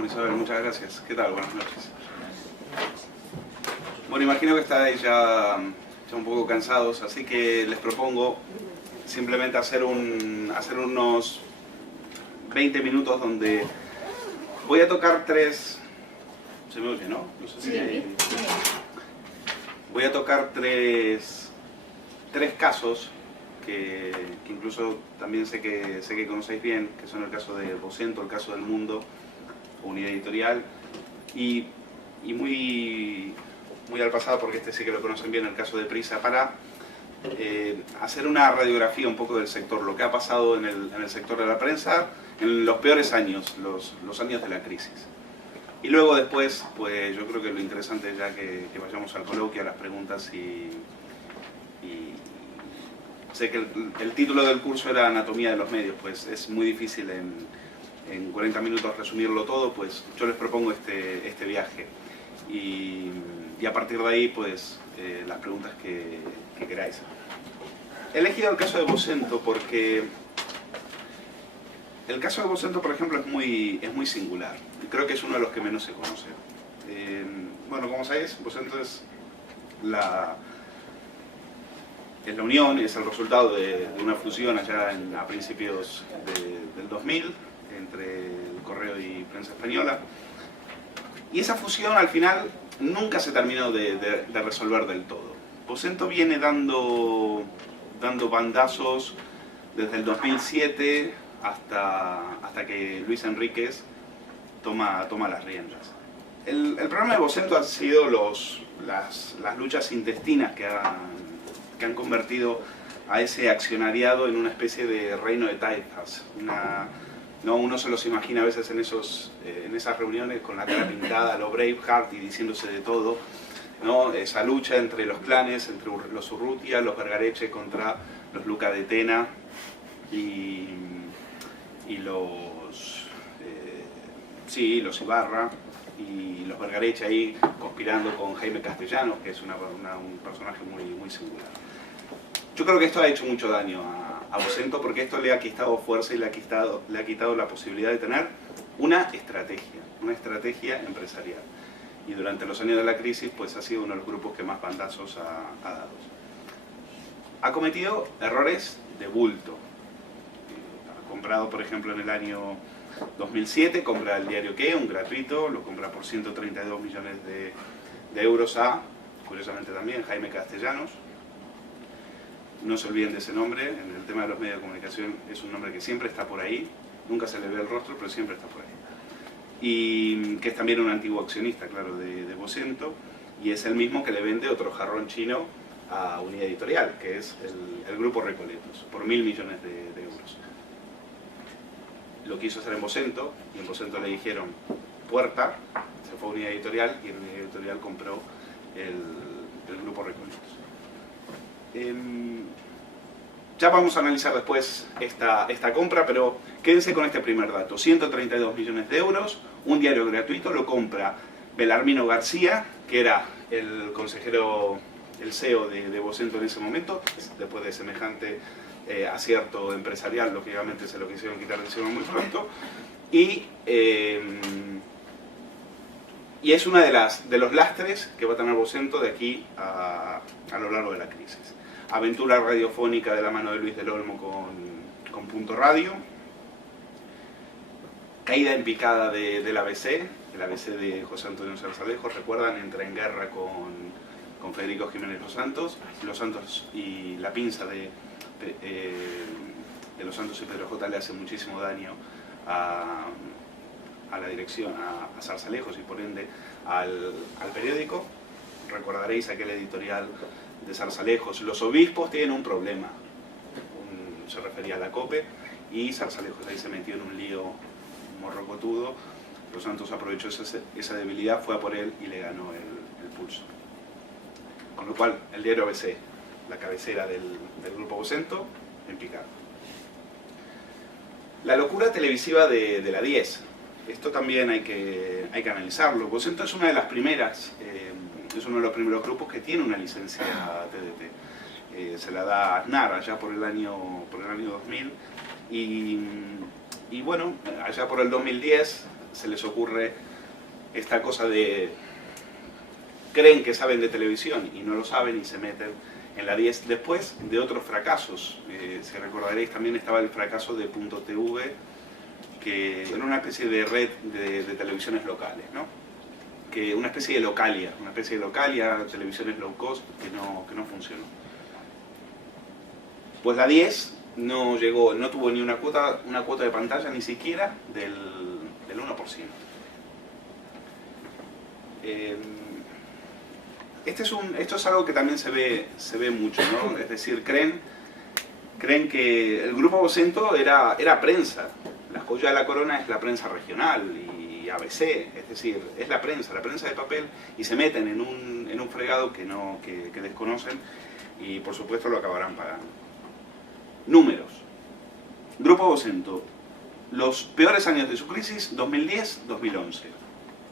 Bueno, Isabel, muchas gracias. ¿Qué tal? Buenas noches. Bueno, imagino que estáis ya un poco cansados, así que les propongo simplemente hacer unos 20 minutos donde voy a tocar tres... ¿Se me oye, no? No sé si hay... Voy a tocar tres casos que incluso también sé que conocéis bien, que son el caso de Vocento, el caso del Mundo, Unidad Editorial, y muy al pasado, porque este sí que lo conocen bien, el caso de Prisa, para hacer una radiografía un poco del sector, lo que ha pasado en el sector de la prensa en los peores años, los años de la crisis. Y luego después, pues yo creo que lo interesante es ya que vayamos al coloquio, a las preguntas y sé que el título del curso era Anatomía de los Medios, pues es muy difícil en 40 minutos resumirlo todo, pues yo les propongo este viaje. Y a partir de ahí, pues las preguntas que queráis. He elegido el caso de Vocento porque el caso de Vocento, por ejemplo, es muy singular. Creo que es uno de los que menos se conoce. Bueno, como sabéis, Vocento es la unión, es el resultado de una fusión allá a principios del 2000 entre el Correo y Prensa Española. Y esa fusión al final nunca se terminó de resolver del todo. Vocento viene dando bandazos desde el 2007 hasta que Luis Enríquez toma las riendas. El problema de Vocento han sido las luchas intestinas que han convertido a ese accionariado en una especie de reino de taifas. Uno se los imagina a veces en esas reuniones con la cara pintada a lo Braveheart y diciéndose de todo, ¿no? Esa lucha entre los clanes, entre los Urrutia, los Vergareche contra los Luca de Tena y los Ibarra y los Vergareche ahí conspirando con Jaime Castellanos, que es un personaje muy singular. Yo creo que esto ha hecho mucho daño a Vocento porque esto le ha quitado fuerza y le ha quitado la posibilidad de tener una estrategia empresarial. Y durante los años de la crisis pues ha sido uno de los grupos que más bandazos ha dado. Ha cometido errores de bulto. Ha comprado, por ejemplo, en el año 2007, compra el diario ¿Qué?, un gratuito, lo compra por 132 millones de euros a, curiosamente también, Jaime Castellanos. No se olviden de ese nombre, en el tema de los medios de comunicación es un nombre que siempre está por ahí, nunca se le ve el rostro, pero siempre está por ahí. Y que es también un antiguo accionista, claro, de Vocento, y es el mismo que le vende otro jarrón chino a Unidad Editorial, que es el grupo Recoletos, por 1.000 millones de euros. Lo quiso hacer en Vocento, y en Vocento le dijeron puerta, se fue a Unidad Editorial, y en Unidad Editorial compró el grupo Recoletos. Ya vamos a analizar después esta compra, pero quédense con este primer dato. 132 millones de euros, un diario gratuito, lo compra Belarmino García, que era el consejero, el CEO de Vocento en ese momento, después de semejante acierto empresarial, lógicamente se lo quisieron quitar de encima muy pronto, y es una de los lastres que va a tener Vocento de aquí a lo largo de la crisis. Aventura radiofónica de la mano de Luis del Olmo con Punto Radio, caída en picada del ABC, el ABC de José Antonio Zarzalejos, recuerdan, entra en guerra con Federico Jiménez Los Santos y la pinza de Los Santos y Pedro J. le hace muchísimo daño a la dirección, a Zarzalejos y por ende al periódico. Recordaréis aquel editorial de Zarzalejos: los obispos tienen un problema, se refería a la COPE, y Zarzalejos ahí se metió en un lío morrocotudo. Los Santos aprovechó esa debilidad, fue a por él y le ganó el pulso. Con lo cual, el diario ABC, la cabecera del grupo Vocento, en picado. La locura televisiva de la 10. Esto también hay que analizarlo. Vocento es una de las primeras, es uno de los primeros grupos que tiene una licencia TDT. Se la da a Aznar allá por el año 2000 y bueno, allá por el 2010 se les ocurre esta cosa de... creen que saben de televisión y no lo saben y se meten en la 10. Después de otros fracasos, si recordaréis, también estaba el fracaso de .tv, que era una especie de red de televisiones locales, ¿no? Que una especie de localia, televisiones low cost que no funcionó. Pues la 10 no llegó, no tuvo ni una cuota de pantalla ni siquiera del 1%. Esto es algo que también se ve mucho, ¿no? Es decir, creen que el Grupo Vocento era prensa. La joya de la corona es la prensa regional y ABC, es decir, es la prensa de papel, y se meten en un fregado que desconocen y por supuesto lo acabarán pagando. Números. Grupo Vocento, los peores años de su crisis, 2010-2011.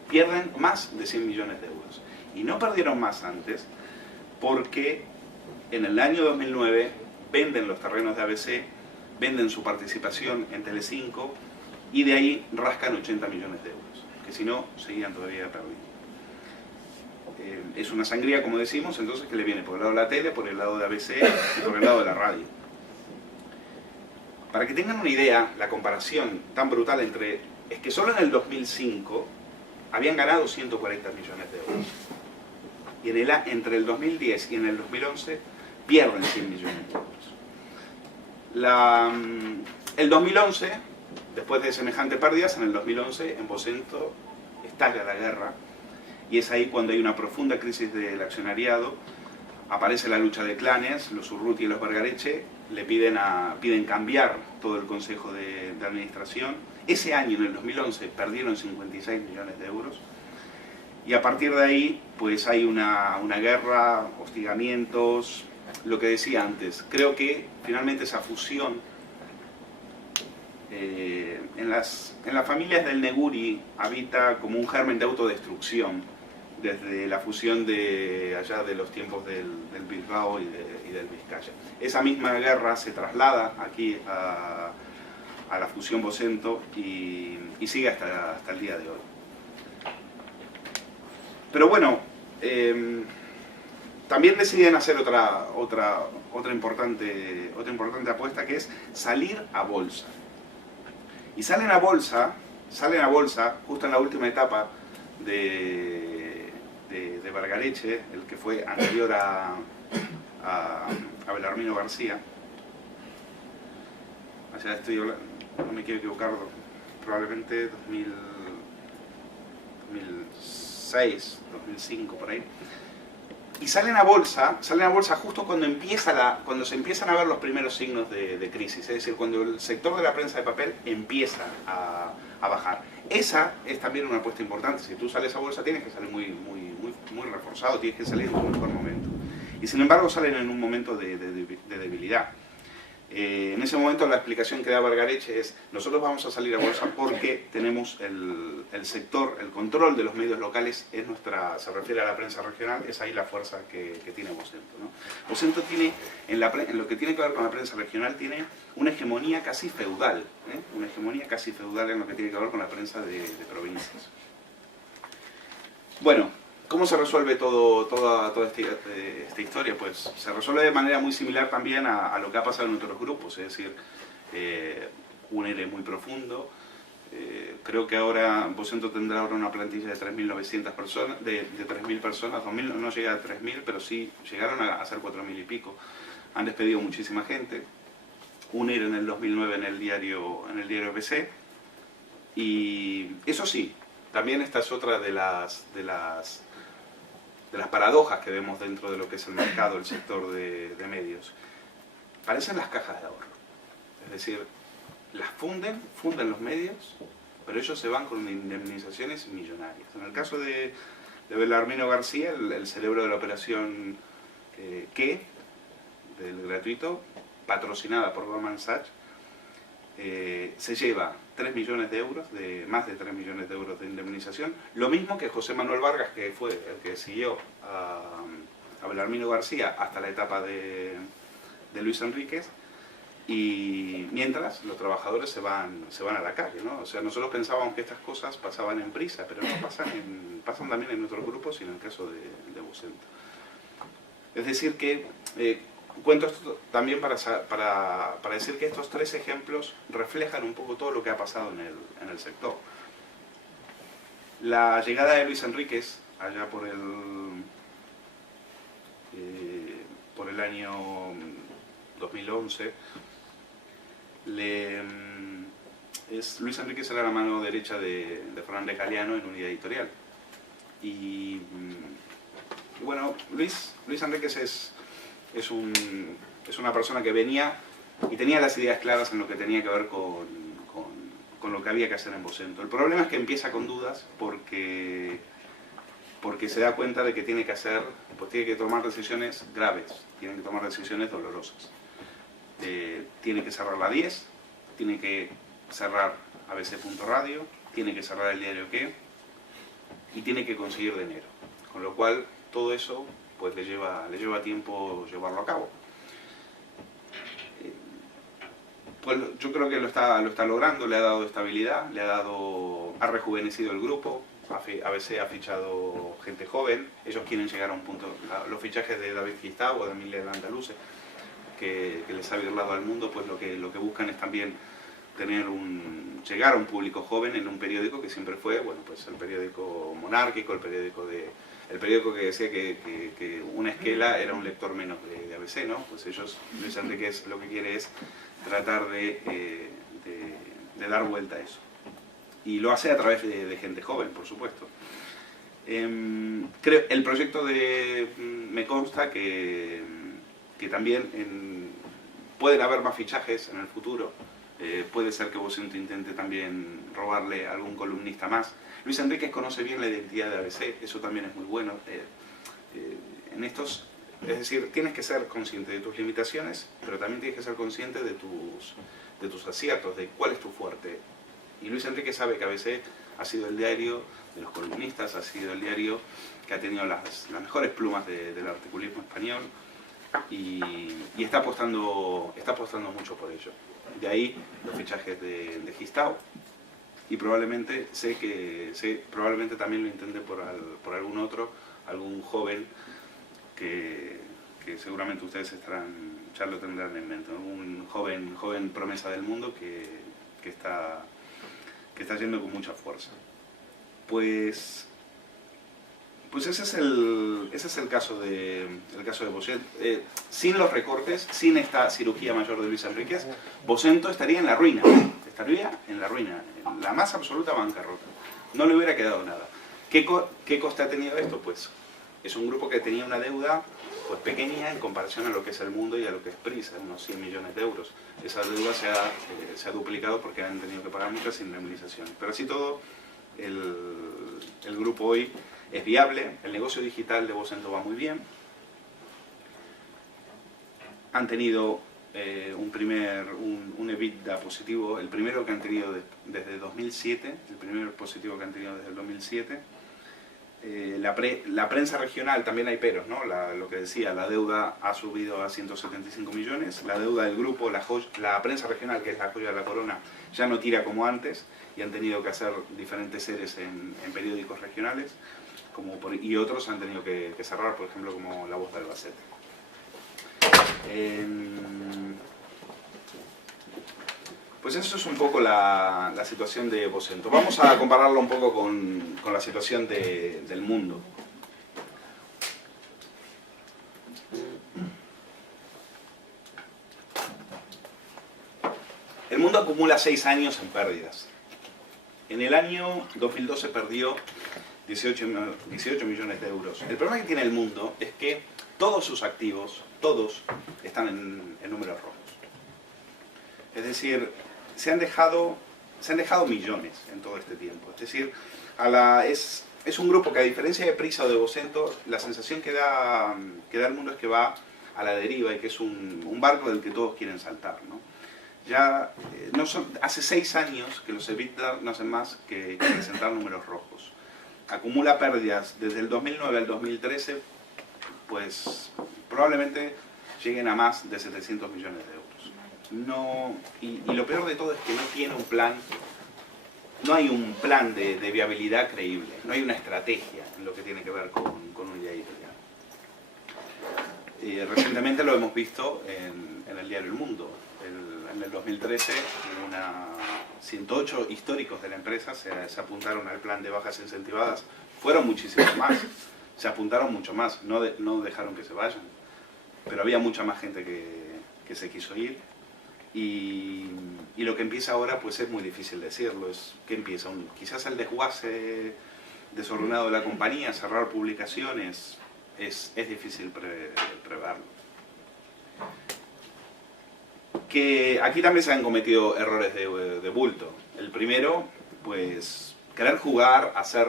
Pierden más de 100 millones de euros. Y no perdieron más antes porque en el año 2009 venden los terrenos de ABC, venden su participación en Telecinco y de ahí rascan 80 millones de euros, que si no, seguían todavía perdiendo. Es una sangría, como decimos, entonces que le viene por el lado de la tele, por el lado de ABC y por el lado de la radio. Para que tengan una idea, la comparación tan brutal entre... es que solo en el 2005 habían ganado 140 millones de euros. Y entre el 2010 y en el 2011 pierden 100 millones de euros. El 2011, después de semejantes pérdidas, en el 2011 en Vocento estalla la guerra y es ahí cuando hay una profunda crisis del accionariado, aparece la lucha de clanes, los Urruti y los Vergareche le piden cambiar todo el consejo de administración. Ese año, en el 2011, perdieron 56 millones de euros. Y a partir de ahí, pues hay una guerra, hostigamientos, lo que decía antes. Creo que finalmente esa fusión, en las familias del Neguri habita como un germen de autodestrucción, desde la fusión de allá de los tiempos del Bilbao y del Vizcaya. Esa misma guerra se traslada aquí a la fusión Vocento y sigue hasta el día de hoy. Pero bueno, también deciden hacer otra importante apuesta, que es salir a bolsa. Y salen a bolsa justo en la última etapa de Vergareche, el que fue anterior a Belarmino García. O sea, estoy hablando, no me quiero equivocar, probablemente 2006, 2005, por ahí. Y salen a bolsa justo cuando se empiezan a ver los primeros signos de crisis, es decir, cuando el sector de la prensa de papel empieza a bajar. Esa es también una apuesta importante. Si tú sales a bolsa tienes que salir muy reforzado, tienes que salir en tu mejor momento. Y sin embargo salen en un momento de debilidad. En ese momento la explicación que da Vergareche es: nosotros vamos a salir a bolsa porque tenemos el sector, el control de los medios locales, se refiere a la prensa regional, es ahí la fuerza que tiene Vocento, ¿no? Vocento tiene, en lo que tiene que ver con la prensa regional, tiene una hegemonía casi feudal, una hegemonía casi feudal en lo que tiene que ver con la prensa de provincias. Bueno, ¿cómo se resuelve toda esta historia? Pues se resuelve de manera muy similar también a lo que ha pasado en otros grupos, es decir, un ERE muy profundo. Creo que ahora Vocento tendrá ahora una plantilla de 3.900 personas, de 3.000 personas, 2.000 no llega a 3.000, pero sí llegaron a ser 4.000 y pico. Han despedido muchísima gente. Un ERE en el 2009 en el diario ABC. Y eso sí, también esta es otra de las paradojas que vemos dentro de lo que es el mercado, el sector de medios. Parecen las cajas de ahorro. Es decir, las funden los medios, pero ellos se van con indemnizaciones millonarias. En el caso de Belarmino García, el cerebro de la operación del gratuito, patrocinada por Goldman Sachs, se lleva 3 millones de euros, más de 3 millones de euros de indemnización, lo mismo que José Manuel Vargas, que fue el que siguió a Belarmino García hasta la etapa de Luis Enríquez, y mientras los trabajadores se van a la calle, ¿no? O sea, nosotros pensábamos que estas cosas pasaban en Prisa, pero no pasan también en otros grupos y en el caso de Vocento. Es decir que cuento esto también para decir que estos tres ejemplos reflejan un poco todo lo que ha pasado en el sector. La llegada de Luis Enríquez, allá por el año 2011, Luis Enríquez era la mano derecha de Fernández Galiano en Unidad Editorial. Y bueno, Luis Enríquez es una persona que venía y tenía las ideas claras en lo que tenía que ver con lo que había que hacer en Vocento. El problema es que empieza con dudas porque se da cuenta de que tiene que tomar decisiones graves, tiene que tomar decisiones dolorosas. Tiene que cerrar la 10, tiene que cerrar ABC.radio, tiene que cerrar el diario ¿Qué? Y tiene que conseguir dinero. Con lo cual, todo eso pues le lleva tiempo llevarlo a cabo. Pues yo creo que lo está logrando, le ha dado estabilidad, ha rejuvenecido el grupo, ABC ha fichado gente joven, ellos quieren llegar a un punto, los fichajes de David Gistau o de Emilia Landaluce, que les ha virlado al mundo, pues lo que buscan es también llegar a un público joven en un periódico que siempre fue, bueno, pues el periódico monárquico, el periódico que decía que una esquela era un lector menos de ABC, ¿no? Pues Luis Enríquez lo que quiere es tratar de dar vuelta a eso. Y lo hace a través de gente joven, por supuesto. El proyecto me consta que también pueden haber más fichajes en el futuro. Puede ser que Vocento intente también robarle a algún columnista más. Luis Enríquez conoce bien la identidad de ABC, eso también es muy bueno. Es decir, tienes que ser consciente de tus limitaciones, pero también tienes que ser consciente de tus aciertos, de cuál es tu fuerte. Y Luis Enríquez sabe que ABC ha sido el diario de los columnistas, ha sido el diario que ha tenido las mejores plumas del articulismo español y está apostando mucho por ello. De ahí los fichajes de Gistau y probablemente probablemente también lo intente por algún joven que seguramente ustedes ya lo tendrán en mente, ¿no? Un joven promesa del mundo que está yendo con mucha fuerza. Pues ese es el caso de Vocento. Sin los recortes, sin esta cirugía mayor de Luis Enríquez, Vocento estaría en la ruina, en la más absoluta bancarrota. No le hubiera quedado nada. ¿Qué coste ha tenido esto? Pues es un grupo que tenía una deuda pues pequeña en comparación a lo que es el mundo y a lo que es Prisa, unos 100 millones de euros. Esa deuda se ha duplicado porque han tenido que pagar muchas indemnizaciones. Pero así todo, el grupo hoy es viable, el negocio digital de Vocento va muy bien. Han tenido un EBITDA positivo, el primero que han tenido desde 2007, el primer positivo que han tenido desde el 2007. La prensa regional, también hay peros, ¿no? Lo que decía, la deuda ha subido a 175 millones, la deuda del grupo, la prensa regional, que es la joya de la corona, ya no tira como antes y han tenido que hacer diferentes series en periódicos regionales y otros han tenido que cerrar, por ejemplo, como La Voz de Albacete. Pues eso es un poco la situación de Vocento. Vamos a compararlo un poco con la situación del mundo. El mundo acumula 6 años en pérdidas. En el año 2012 perdió 18 millones de euros. El problema que tiene el mundo es que todos sus activos, todos, están en números rojos. Es decir, se han dejado millones en todo este tiempo. Es decir, es un grupo que, a diferencia de Prisa o de Vocento, la sensación que da el mundo es que va a la deriva y que es un barco del que todos quieren saltar, ¿no? Ya hace 6 años que los EBITDA no hacen más que presentar números rojos. Acumula pérdidas desde el 2009 al 2013, pues probablemente lleguen a más de 700 millones de euros. no, y lo peor de todo es que no tiene un plan, no hay un plan de viabilidad creíble, no hay una estrategia en lo que tiene que ver con unidad editorial. Recientemente lo hemos visto en el diario El Mundo. En el 2013, 108 históricos de la empresa se apuntaron al plan de bajas incentivadas. Fueron muchísimos más, se apuntaron mucho más, no dejaron que se vayan. Pero había mucha más gente que se quiso ir. Y lo que empieza ahora pues es muy difícil decirlo. ¿Qué empieza? Quizás el desguace desordenado de la compañía, cerrar publicaciones, es difícil preverlo. Que aquí también se han cometido errores de bulto. El primero, pues, querer jugar a ser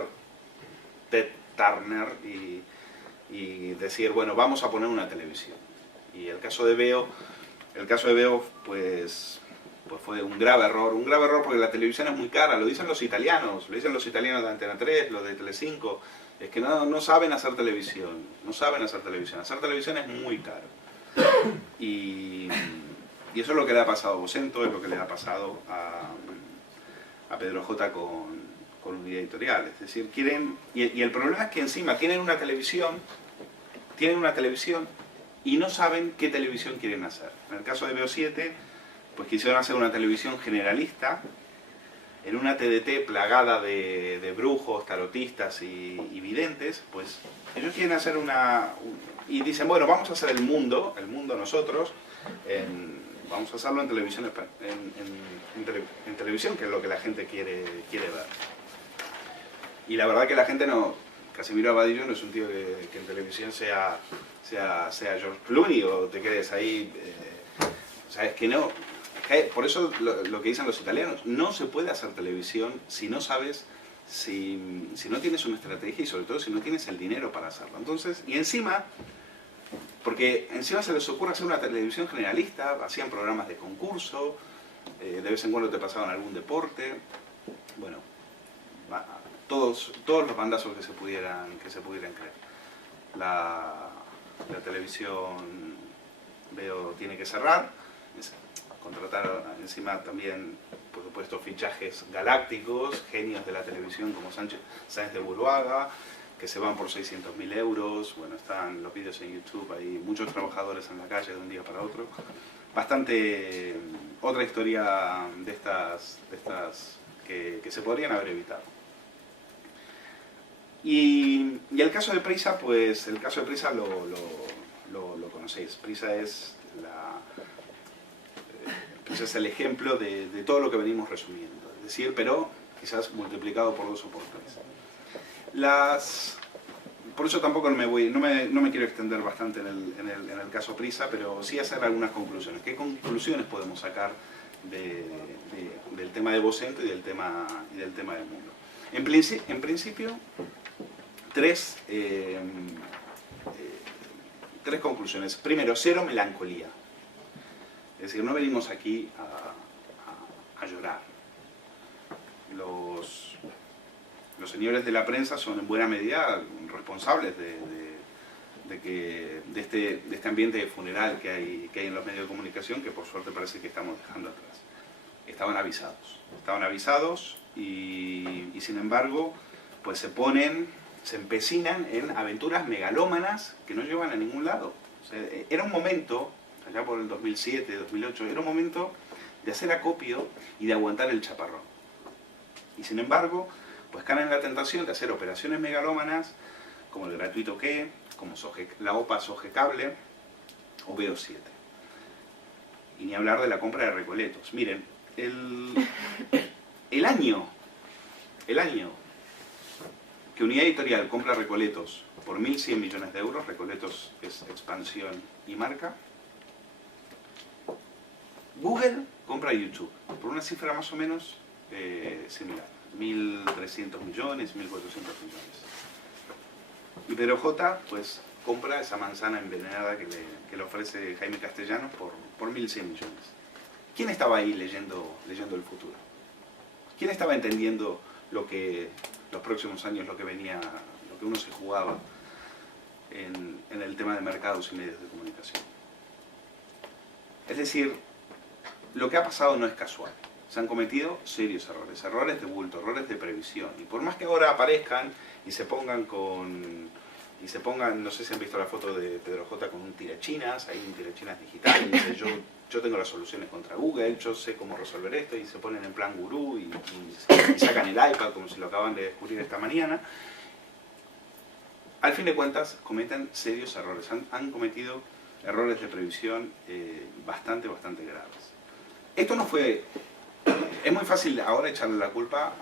Ted Turner y decir, bueno, vamos a poner una televisión. Y el caso de Veo, pues fue un grave error porque la televisión es muy cara, lo dicen los italianos de Antena 3, los de Telecinco, es que no saben hacer televisión, hacer televisión es muy caro. Y eso es lo que le ha pasado a Vocento, es lo que le ha pasado a Pedro J con Unidad Editorial. Es decir, quieren, y el problema es que encima tienen una televisión y no saben qué televisión quieren hacer. En el caso de Veo 7, pues quisieron hacer una televisión generalista, en una TDT plagada de brujos, tarotistas y videntes. Pues ellos quieren hacer y dicen, bueno, vamos a hacer el mundo nosotros, vamos a hacerlo en televisión, en televisión, que es lo que la gente quiere ver. Y la verdad que la gente no... Casimiro Abadillo no es un tío que en televisión sea George Clooney o te quedes ahí... o sea, es que no... Por eso lo que dicen los italianos, no se puede hacer televisión si no sabes, si no tienes una estrategia y sobre todo si no tienes el dinero para hacerlo. Entonces, y encima... Porque encima se les ocurre hacer una televisión generalista, hacían programas de concurso, de vez en cuando te pasaban algún deporte, bueno, todos los bandazos que se pudieran creer. La televisión, Veo, tiene que cerrar, contratar encima también, por supuesto, fichajes galácticos, genios de la televisión como Sáenz de Buruaga, que se van por 600.000 euros, bueno, están los vídeos en YouTube, hay muchos trabajadores en la calle de un día para otro. Bastante, otra historia de estas que se podrían haber evitado. Y el caso de Prisa, pues el caso de Prisa lo conocéis. Prisa es el ejemplo de todo lo que venimos resumiendo, es decir, pero quizás multiplicado por 2 o por 3. Por eso tampoco no me quiero extender bastante en el caso Prisa, pero sí hacer algunas conclusiones. ¿Qué conclusiones podemos sacar del tema de Vocento y del tema del mundo? En principio, tres conclusiones. Primero, cero melancolía. Es decir, no venimos aquí a llorar. Los señores de la prensa son en buena medida responsables de este ambiente de funeral que hay en los medios de comunicación, que por suerte parece que estamos dejando atrás. Estaban avisados y sin embargo pues se empecinan en aventuras megalómanas que no llevan a ningún lado. O sea, era un momento, allá por el 2007, 2008, era un momento de hacer acopio y de aguantar el chaparrón. Y sin embargo, pues caen en la tentación de hacer operaciones megalómanas, como el gratuito que, como la OPA Sogecable o Veo 7. Y ni hablar de la compra de Recoletos. Miren, el año que Unidad Editorial compra Recoletos por 1.100 millones de euros, Recoletos es expansión y marca, Google compra YouTube por una cifra más o menos similar, 1.300 millones, 1.400 millones. Y Pedro J, pues, compra esa manzana envenenada que le ofrece Jaime Castellanos por 1.100 millones. ¿Quién estaba ahí leyendo el futuro? ¿Quién estaba entendiendo los próximos años, lo que uno se jugaba en el tema de mercados y medios de comunicación? Es decir, lo que ha pasado no es casual. Se han cometido serios errores, errores de bulto, errores de previsión. Y por más que ahora aparezcan y se pongan no sé si han visto la foto de Pedro J con un tirachinas, hay un tirachinas digital, y dice yo tengo las soluciones contra Google, yo sé cómo resolver esto, y se ponen en plan gurú y sacan el iPad como si lo acaban de descubrir esta mañana. Al fin de cuentas cometen serios errores, han cometido errores de previsión bastante graves. Esto no fue... Es muy fácil ahora echarle la culpa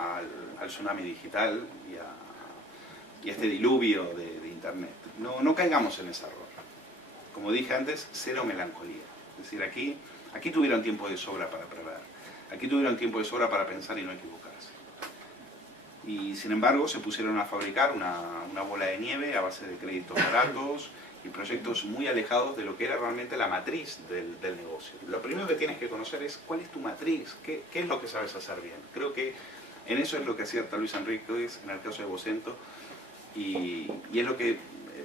al tsunami digital y a este diluvio de Internet. No caigamos en ese error. Como dije antes, cero melancolía. Es decir, aquí tuvieron tiempo de sobra para prever. Aquí tuvieron tiempo de sobra para pensar y no equivocarse. Y sin embargo se pusieron a fabricar una bola de nieve a base de créditos baratos y proyectos muy alejados de lo que era realmente la matriz del negocio. Lo primero que tienes que conocer es cuál es tu matriz, qué es lo que sabes hacer bien. Creo que en eso es lo que acierta Luis Enríquez en el caso de Vocento y es lo que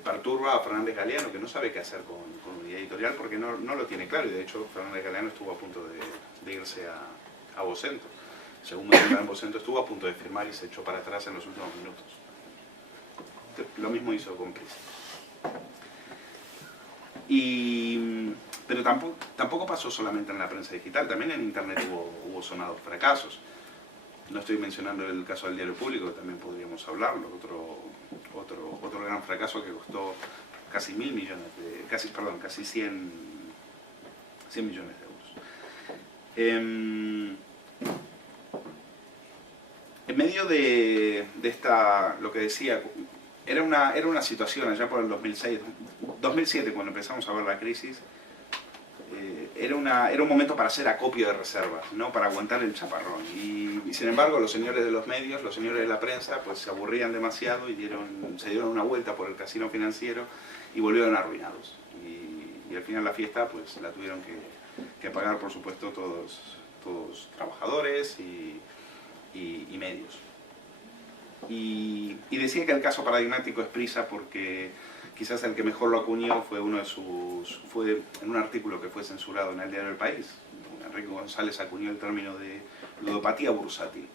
perturba a Fernández Galeano, que no sabe qué hacer con Unidad Editorial porque no lo tiene claro, y de hecho Fernández Galeano estuvo a punto de irse a Vocento. Según me cuentan, Vocento estuvo a punto de firmar y se echó para atrás en los últimos minutos. Lo mismo hizo con Prisa. Pero tampoco pasó solamente en la prensa digital, también en Internet hubo sonados fracasos. No estoy mencionando el caso del Diario Público, que también podríamos hablarlo, otro gran fracaso que costó casi 1.000 millones casi 100 millones de euros. En medio de esta, lo que decía, era una situación allá por el 2007, cuando empezamos a ver la crisis, era un momento para hacer acopio de reservas, ¿no? Para aguantar el chaparrón. Y sin embargo, los señores de los medios, los señores de la prensa, pues se aburrían demasiado y se dieron una vuelta por el casino financiero y volvieron arruinados. Y al final la fiesta, pues la tuvieron que pagar, por supuesto, todos trabajadores y medios. Y decía que el caso paradigmático es Prisa porque quizás el que mejor lo acuñó fue fue en un artículo que fue censurado en el diario El País. Enrique González acuñó el término de ludopatía bursátil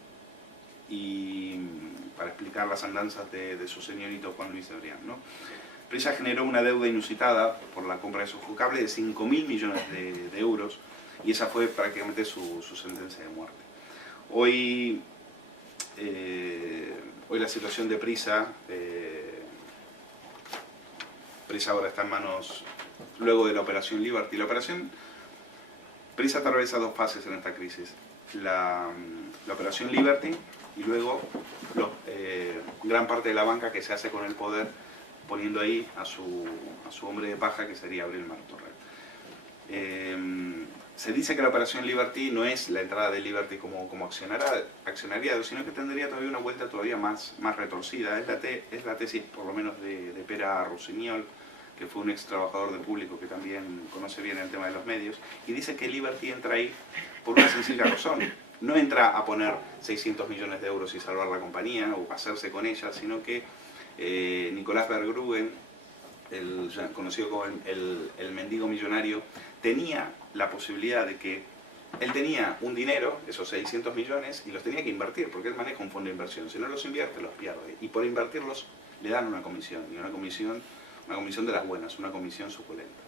y para explicar las andanzas de su señorito Juan Luis Cebrián, ¿no? Prisa generó una deuda inusitada por la compra de sofocable de 5.000 millones de euros y esa fue prácticamente su sentencia de muerte. Hoy la situación de Prisa ahora está en manos, luego de la Operación Liberty. La Operación Prisa atraviesa dos fases en esta crisis. La Operación Liberty y luego gran parte de la banca que se hace con el poder poniendo ahí a su hombre de paja, que sería Abril Martorell. Se dice que la Operación Liberty no es la entrada de Liberty como accionariado, sino que tendría todavía una vuelta todavía más retorcida. Es la tesis, por lo menos, de Pere Rossinyol, que fue un ex trabajador de Público que también conoce bien el tema de los medios, y dice que Liberty entra ahí por una sencilla razón. No entra a poner 600 millones de euros y salvar la compañía o hacerse con ella, sino que Nicolás Berggruben, conocido como el mendigo millonario, tenía la posibilidad de que él tenía un dinero, esos 600 millones, y los tenía que invertir, porque él maneja un fondo de inversión. Si no los invierte, los pierde. Y por invertirlos le dan una comisión, y una comisión de las buenas, una comisión suculenta.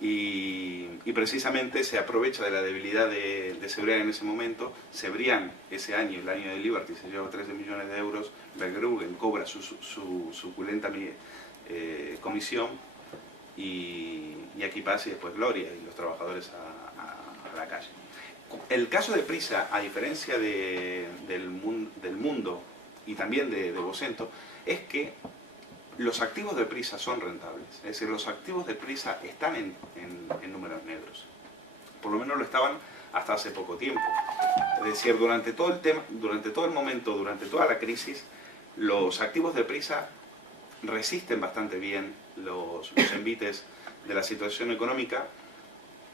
Y precisamente se aprovecha de la debilidad de Cebrián en ese momento. Cebrián, ese año, el año de Liberty, se lleva 13 millones de euros, Berggruben cobra su suculenta comisión, y aquí pasa y después gloria y los trabajadores a la calle. El caso de Prisa, a diferencia del mundo y también de Vocento, es que los activos de Prisa son rentables. Es decir, los activos de Prisa están en números negros. Por lo menos lo estaban hasta hace poco tiempo. Es decir, durante todo el momento, durante toda la crisis, los activos de Prisa resisten bastante bien los envites de la situación económica,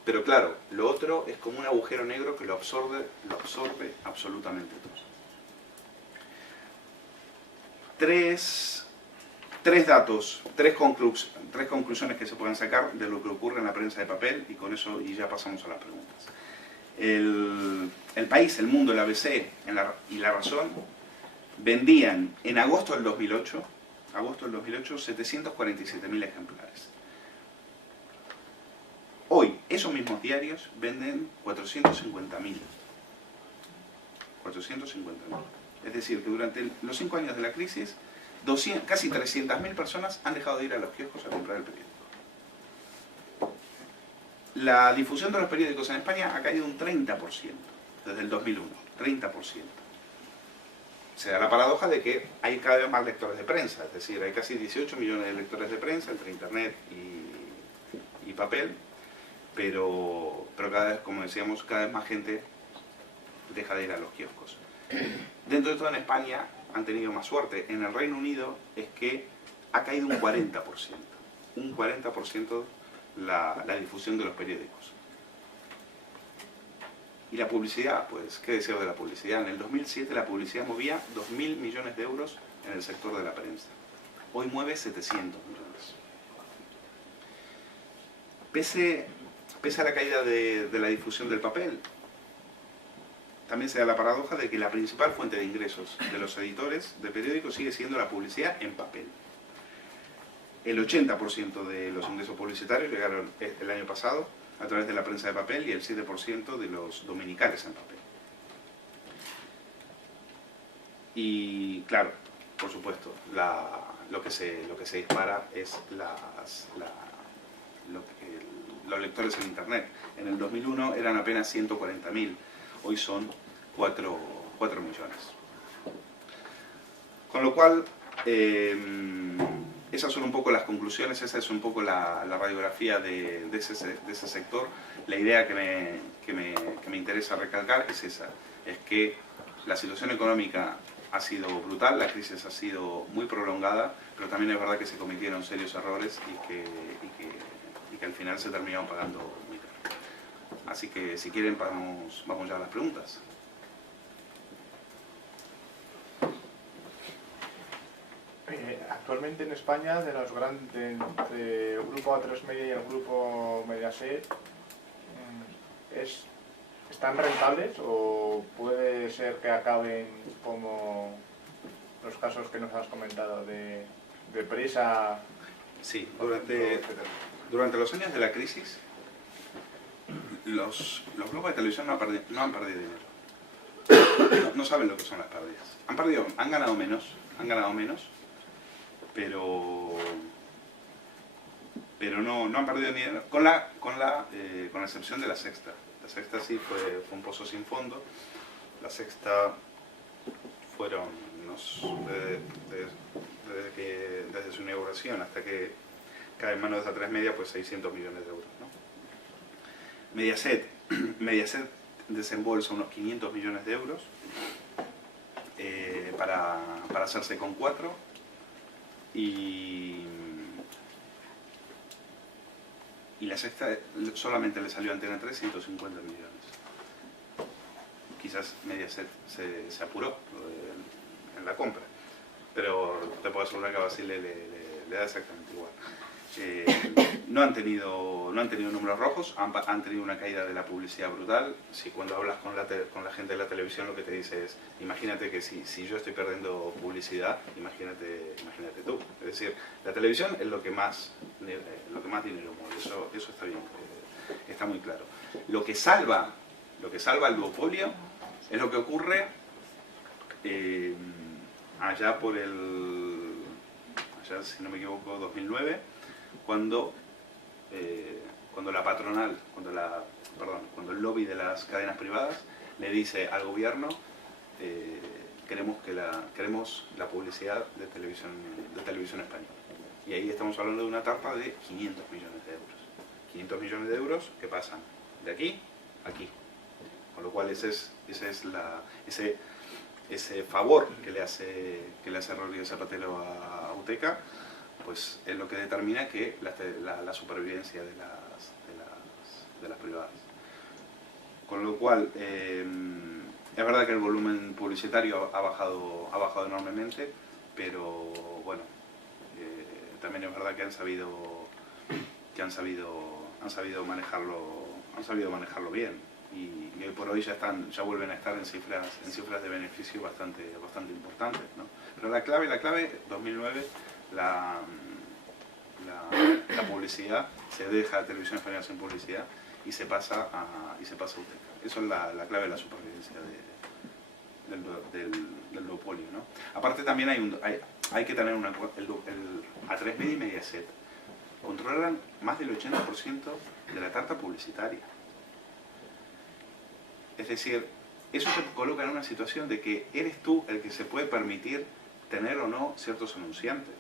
pero claro, lo otro es como un agujero negro que lo absorbe absolutamente todo. Tres datos, tres conclusiones que se pueden sacar de lo que ocurre en la prensa de papel, y con eso ya pasamos a las preguntas. El País, El Mundo, el ABC y La Razón vendían en agosto del 2008, 747.000 ejemplares. Hoy, esos mismos diarios venden 450.000. 450.000. Es decir, que durante los 5 años de la crisis, casi 300.000 personas han dejado de ir a los kioscos a comprar el periódico. La difusión de los periódicos en España ha caído un 30% desde el 2001. 30%. Se da la paradoja de que hay cada vez más lectores de prensa, es decir, hay casi 18 millones de lectores de prensa entre internet y papel, pero cada vez, como decíamos, cada vez más gente deja de ir a los kioscos. Dentro de todo en España han tenido más suerte. En el Reino Unido es que ha caído un 40%. Un 40% la difusión de los periódicos. Y la publicidad, pues, ¿qué deseo de la publicidad? En el 2007 la publicidad movía 2.000 millones de euros en el sector de la prensa. Hoy mueve 700 millones. Pese a la caída de la difusión del papel, también se da la paradoja de que la principal fuente de ingresos de los editores de periódicos sigue siendo la publicidad en papel. El 80% de los ingresos publicitarios llegaron el año pasado a través de la prensa de papel y el 7% de los dominicales en papel. Y claro, por supuesto, lo que se dispara es los lectores en Internet. En el 2001 eran apenas 140.000, hoy son 4 millones. Con lo cual, esas son un poco las conclusiones, esa es un poco la radiografía de ese sector. La idea que me interesa recalcar es esa, es que la situación económica ha sido brutal, la crisis ha sido muy prolongada, pero también es verdad que se cometieron serios errores y que al final se terminaron pagando muy caro. Así que si quieren vamos ya a las preguntas. Actualmente en España, de los grandes, entre el grupo A3 Media y el grupo Mediaset, ¿están rentables o puede ser que acaben como los casos que nos has comentado de Prisa? Sí, durante los años de la crisis, los grupos de televisión no han perdido dinero. No saben lo que son las pérdidas. Han ganado menos, pero no han perdido dinero, con la excepción de La Sexta. La Sexta sí fue un pozo sin fondo. La Sexta fueron desde su inauguración hasta que cae en manos de A3 Media, pues 600 millones de euros, ¿no? Mediaset desembolsa unos 500 millones de euros para hacerse con 4, y La Sexta solamente le salió a Antena 3 150 millones. Quizás Mediaset se apuró en la compra, pero te puedo asegurar que a Basile le da exactamente igual. No han tenido números rojos, han tenido una caída de la publicidad brutal. Si cuando hablas con la gente de la televisión, lo que te dice es: imagínate que si yo estoy perdiendo publicidad, imagínate tú. Es decir, la televisión es lo que más dinero mueve, eso está bien, está muy claro. Lo que salva el duopolio es lo que ocurre allá si no me equivoco, 2009, cuando el lobby de las cadenas privadas le dice al gobierno: queremos la publicidad de televisión española. Y ahí estamos hablando de una tarta de 500 millones de euros. 500 millones de euros que pasan de aquí a aquí. Con lo cual ese favor que le hace Rodríguez Zapatero a UTECA, pues es lo que determina que la supervivencia de las privadas. Con lo cual, es verdad que el volumen publicitario ha bajado enormemente, pero bueno, también es verdad que han sabido manejarlo bien. y hoy por hoy ya vuelven a estar en cifras de beneficio bastante importantes, ¿no? Pero la clave 2009, la publicidad, se deja Televisión Española sin publicidad y se pasa a UTECA. Eso es la clave de la supervivencia del duopolio, ¿no? Aparte también hay que tener una A3 Media y Mediaset controlan más del 80% de la tarta publicitaria. Es decir, eso te coloca en una situación de que eres tú el que se puede permitir tener o no ciertos anunciantes.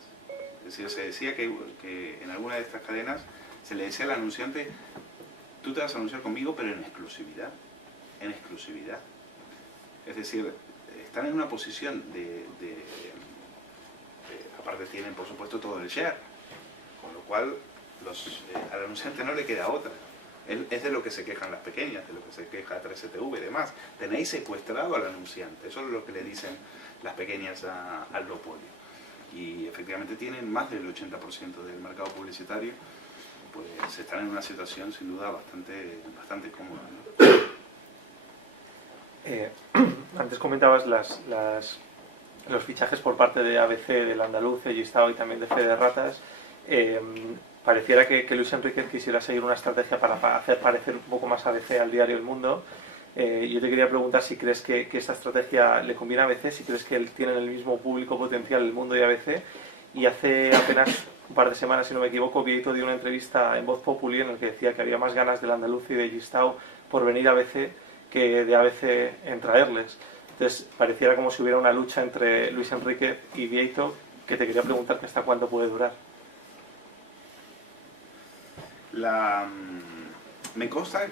Es decir, se decía que en alguna de estas cadenas se le decía al anunciante: tú te vas a anunciar conmigo, pero en exclusividad. En exclusividad. Es decir, están en una posición aparte tienen, por supuesto, todo el share, con lo cual al anunciante no le queda otra. Es de lo que se quejan las pequeñas, de lo que se queja 3CTV y demás. Tenéis secuestrado al anunciante. Eso es lo que le dicen las pequeñas al duopolio. Y efectivamente tienen más del 80% del mercado publicitario, pues están en una situación sin duda bastante cómoda, ¿no? Antes comentabas los fichajes por parte de ABC, del Andaluz, de Gistau y también de Fede Ratas. Pareciera que Luis Enrique quisiera seguir una estrategia para hacer parecer un poco más ABC al diario El Mundo. Yo te quería preguntar si crees que esta estrategia le conviene a ABC, si crees que tienen el mismo público potencial El Mundo y ABC. Y hace apenas un par de semanas, si no me equivoco, Vieito dio una entrevista en Voz Populi en el que decía que había más ganas del Andaluz y de Gistau por venir a ABC que de ABC en traerles. Entonces pareciera como si hubiera una lucha entre Luis Enrique y Vieito, que te quería preguntar que hasta cuándo puede durar. Me consta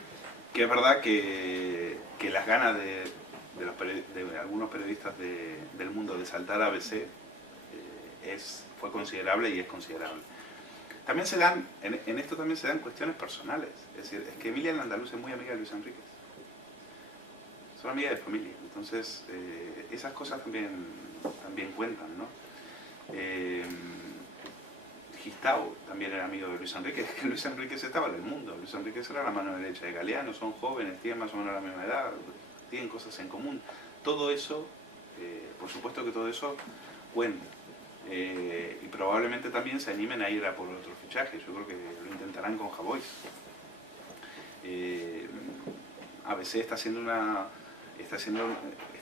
que es verdad que las ganas de algunos periodistas del Mundo de saltar a ABC fue considerable y es considerable. También en esto también se dan cuestiones personales. Es decir, es que Emilia en Andaluz es muy amiga de Luis Enrique. Son amigas de familia. Entonces, esas cosas también cuentan, ¿no? Gistau también era amigo de Luis Enrique. Es que Luis Enrique estaba en El Mundo. Luis Enrique era la mano derecha de Galeano. Son jóvenes, tienen más o menos la misma edad, tienen cosas en común. Todo eso, por supuesto que todo eso cuenta. Y probablemente también se animen a ir a por otros fichajes. Yo creo que lo intentarán con Javois. ABC está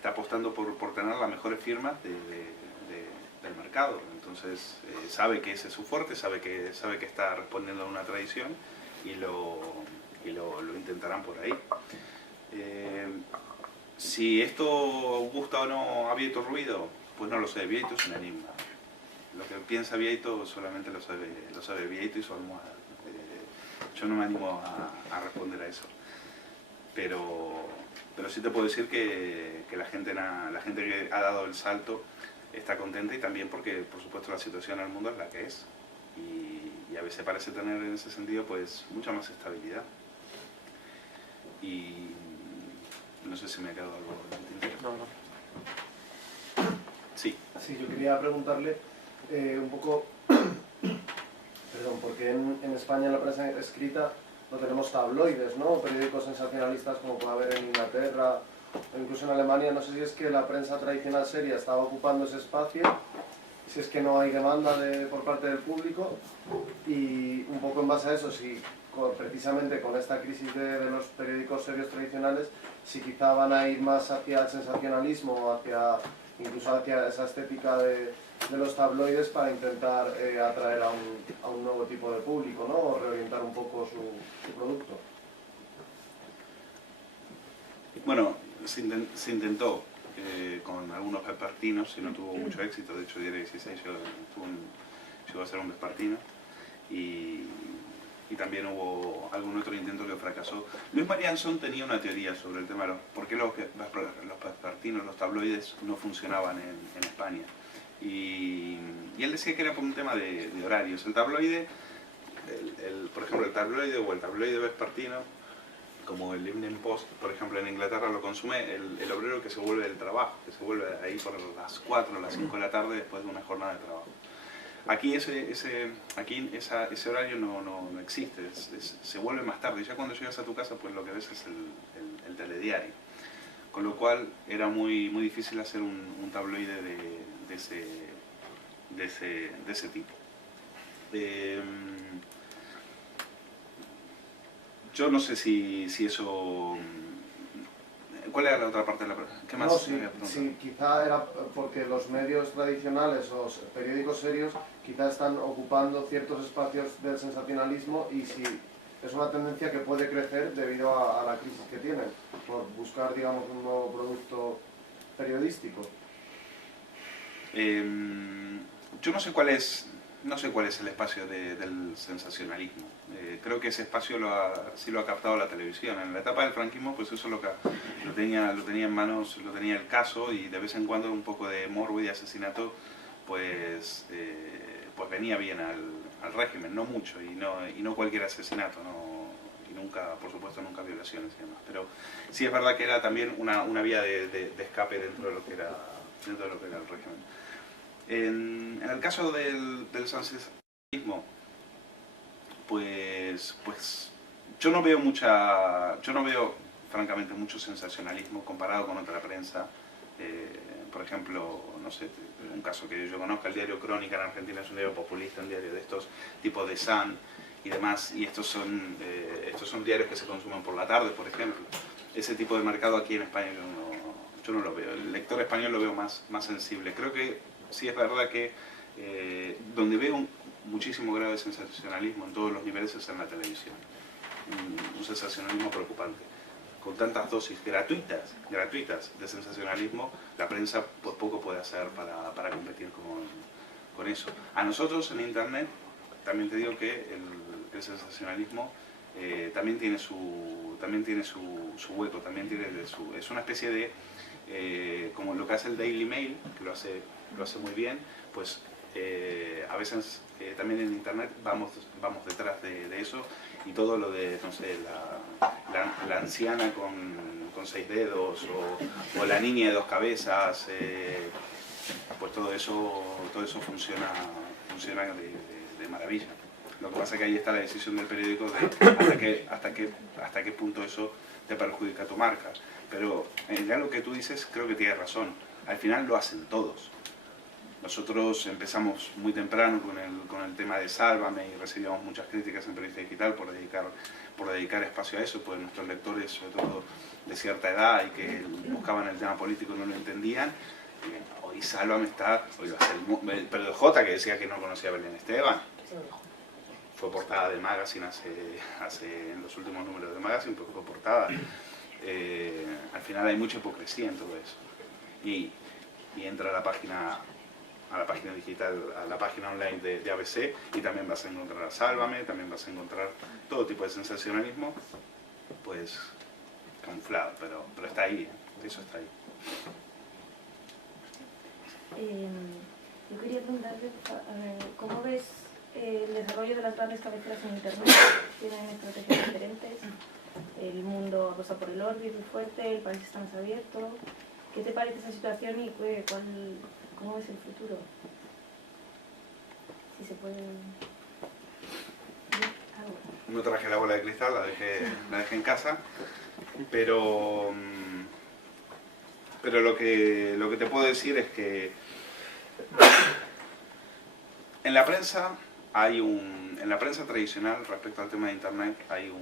apostando por tener las mejores firmas del mercado. Entonces sabe que ese es su fuerte, sabe que está respondiendo a una tradición y lo intentarán por ahí. Si esto gusta o no a Vieito Ruido, pues no lo sé. Vieito es un enigma. Lo que piensa Vieito solamente lo sabe Vieito y su almohada. Yo no me animo a responder a eso. Pero sí te puedo decir que la gente que ha dado el salto está contenta, y también porque, por supuesto, la situación en el mundo es la que es. Y a veces parece tener en ese sentido pues mucha más estabilidad. Y no sé si me ha quedado algo en el tintero. No. Sí. Sí, yo quería preguntarle un poco, perdón, porque en España en la prensa escrita no tenemos tabloides, ¿no? Periódicos sensacionalistas como puede haber en Inglaterra o incluso en Alemania. No sé si es que la prensa tradicional seria estaba ocupando ese espacio, si es que no hay demanda por parte del público, y un poco en base a eso, si precisamente con esta crisis de los periódicos serios tradicionales, si quizá van a ir más hacia el sensacionalismo, incluso hacia esa estética de los tabloides para intentar atraer a un nuevo tipo de público, ¿no? O reorientar un poco su producto. Bueno, se intentó con algunos vespertinos y no tuvo mucho éxito. De hecho, Diario 16 llegó a ser un vespertino y también hubo algún otro intento que fracasó. Luis Marianson tenía una teoría sobre el tema de por qué los vespertinos, los tabloides, no funcionaban en España. Y él decía que era por un tema de horarios. El tabloide, por ejemplo, el tabloide o el tabloide vespertino, como el Evening Post, por ejemplo, en Inglaterra lo consume el obrero que se vuelve del trabajo, que se vuelve ahí por las 4 o las 5 de la tarde después de una jornada de trabajo. Aquí ese horario no existe, se vuelve más tarde. Ya cuando llegas a tu casa, pues lo que ves es el telediario. Con lo cual era muy difícil hacer un tabloide de ese tipo. Yo no sé si eso... ¿Cuál era la otra parte de la pregunta? ¿Qué más? No, sí, quizá era porque los medios tradicionales o periódicos serios quizá están ocupando ciertos espacios del sensacionalismo, y si es una tendencia que puede crecer debido a la crisis que tienen, por buscar, digamos, un nuevo producto periodístico. Yo no sé cuál es el espacio del sensacionalismo. Creo que ese espacio sí lo ha captado la televisión. En la etapa del franquismo, pues eso lo tenía en manos, lo tenía el caso, y de vez en cuando un poco de morbo y de asesinato, pues venía bien al régimen, no mucho, y no cualquier asesinato, y nunca, por supuesto, nunca violaciones y demás. Pero sí es verdad que era también una vía de escape dentro de lo que era el régimen. En el caso del sensacionalismo, pues yo no veo francamente mucho sensacionalismo comparado con otra prensa. Por ejemplo, no sé, un caso que yo conozco, el diario Crónica en Argentina es un diario populista, un diario de estos tipos de Sun y demás, y estos son diarios que se consumen por la tarde, por ejemplo. Ese tipo de mercado aquí en España yo no lo veo. El lector español lo veo más sensible. Creo que sí es verdad que donde veo muchísimo grado de sensacionalismo en todos los niveles es en la televisión. Un sensacionalismo preocupante. Con tantas dosis gratuitas de sensacionalismo, la prensa pues poco puede hacer para competir con eso. A nosotros en Internet, también te digo que el sensacionalismo también tiene su hueco, es una especie de, como lo que hace el Daily Mail, que lo hace muy bien, pues a veces también en Internet vamos detrás de eso, y todo lo de, no sé, la anciana con 6 dedos, o la niña de 2 cabezas, pues todo eso funciona de maravilla. Lo que pasa es que ahí está la decisión del periódico de hasta qué punto eso te perjudica a tu marca. Pero en lo que tú dices, creo que tienes razón. Al final lo hacen todos. Nosotros empezamos muy temprano con el tema de Sálvame, y recibíamos muchas críticas en Periodista Digital por dedicar espacio a eso, pues nuestros lectores, sobre todo de cierta edad y que buscaban el tema político, no lo entendían. Hoy Sálvame hoy va a ser el Pedro J, que decía que no conocía a Belén Esteban. Fue portada de Magazine en los últimos números de Magazine, pues fue portada. Al final hay mucha hipocresía en todo eso. Y entra a la página digital, a la página online de ABC, y también vas a encontrar Sálvame, también vas a encontrar todo tipo de sensacionalismo, pues camuflado, pero está ahí, eso está ahí. Yo quería preguntarte, ¿cómo ves el desarrollo de las grandes cabeceras en Internet? ¿Tienen estrategias diferentes? El mundo apuesta por el Orbit muy fuerte, el país está más abierto. ¿Qué te parece esa situación y cómo ves el futuro? Si se puede... No traje la bola de cristal, la dejé en casa, pero lo que te puedo decir es que en la prensa tradicional, respecto al tema de Internet, hay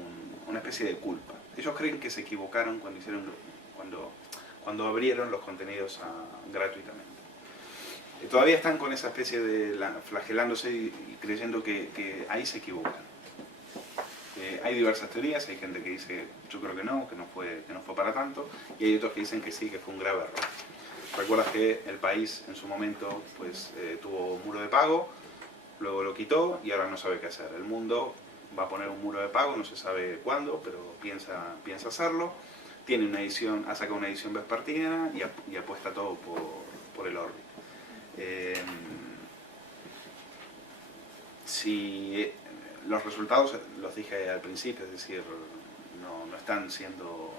una especie de culpa. Ellos creen que se equivocaron cuando abrieron los contenidos gratuitamente. Todavía están con esa especie de flagelándose y creyendo que ahí se equivocan. Hay diversas teorías, hay gente que dice, yo creo que no fue para tanto, y hay otros que dicen que sí, que fue un grave error. Recuerdas que el país en su momento pues tuvo un muro de pago, luego lo quitó y ahora no sabe qué hacer. El mundo va a poner un muro de pago, no se sabe cuándo, pero piensa hacerlo. Tiene ha sacado una edición vespertina y apuesta todo por el Orbit. Si los resultados los dije al principio, es decir, no están siendo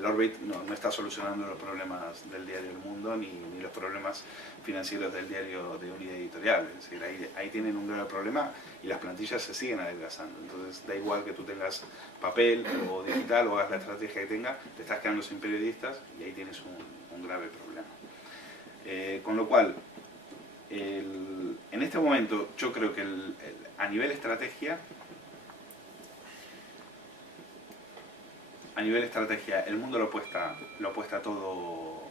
el Orbit no está solucionando los problemas del diario El Mundo ni los problemas financieros del diario de Unidad Editorial. Es decir, ahí tienen un grave problema y las plantillas se siguen adelgazando. Entonces da igual que tú tengas papel o digital o hagas la estrategia que tengas, te estás quedando sin periodistas y ahí tienes un grave problema. Con lo cual, en este momento yo creo que a nivel estrategia, El Mundo lo apuesta todo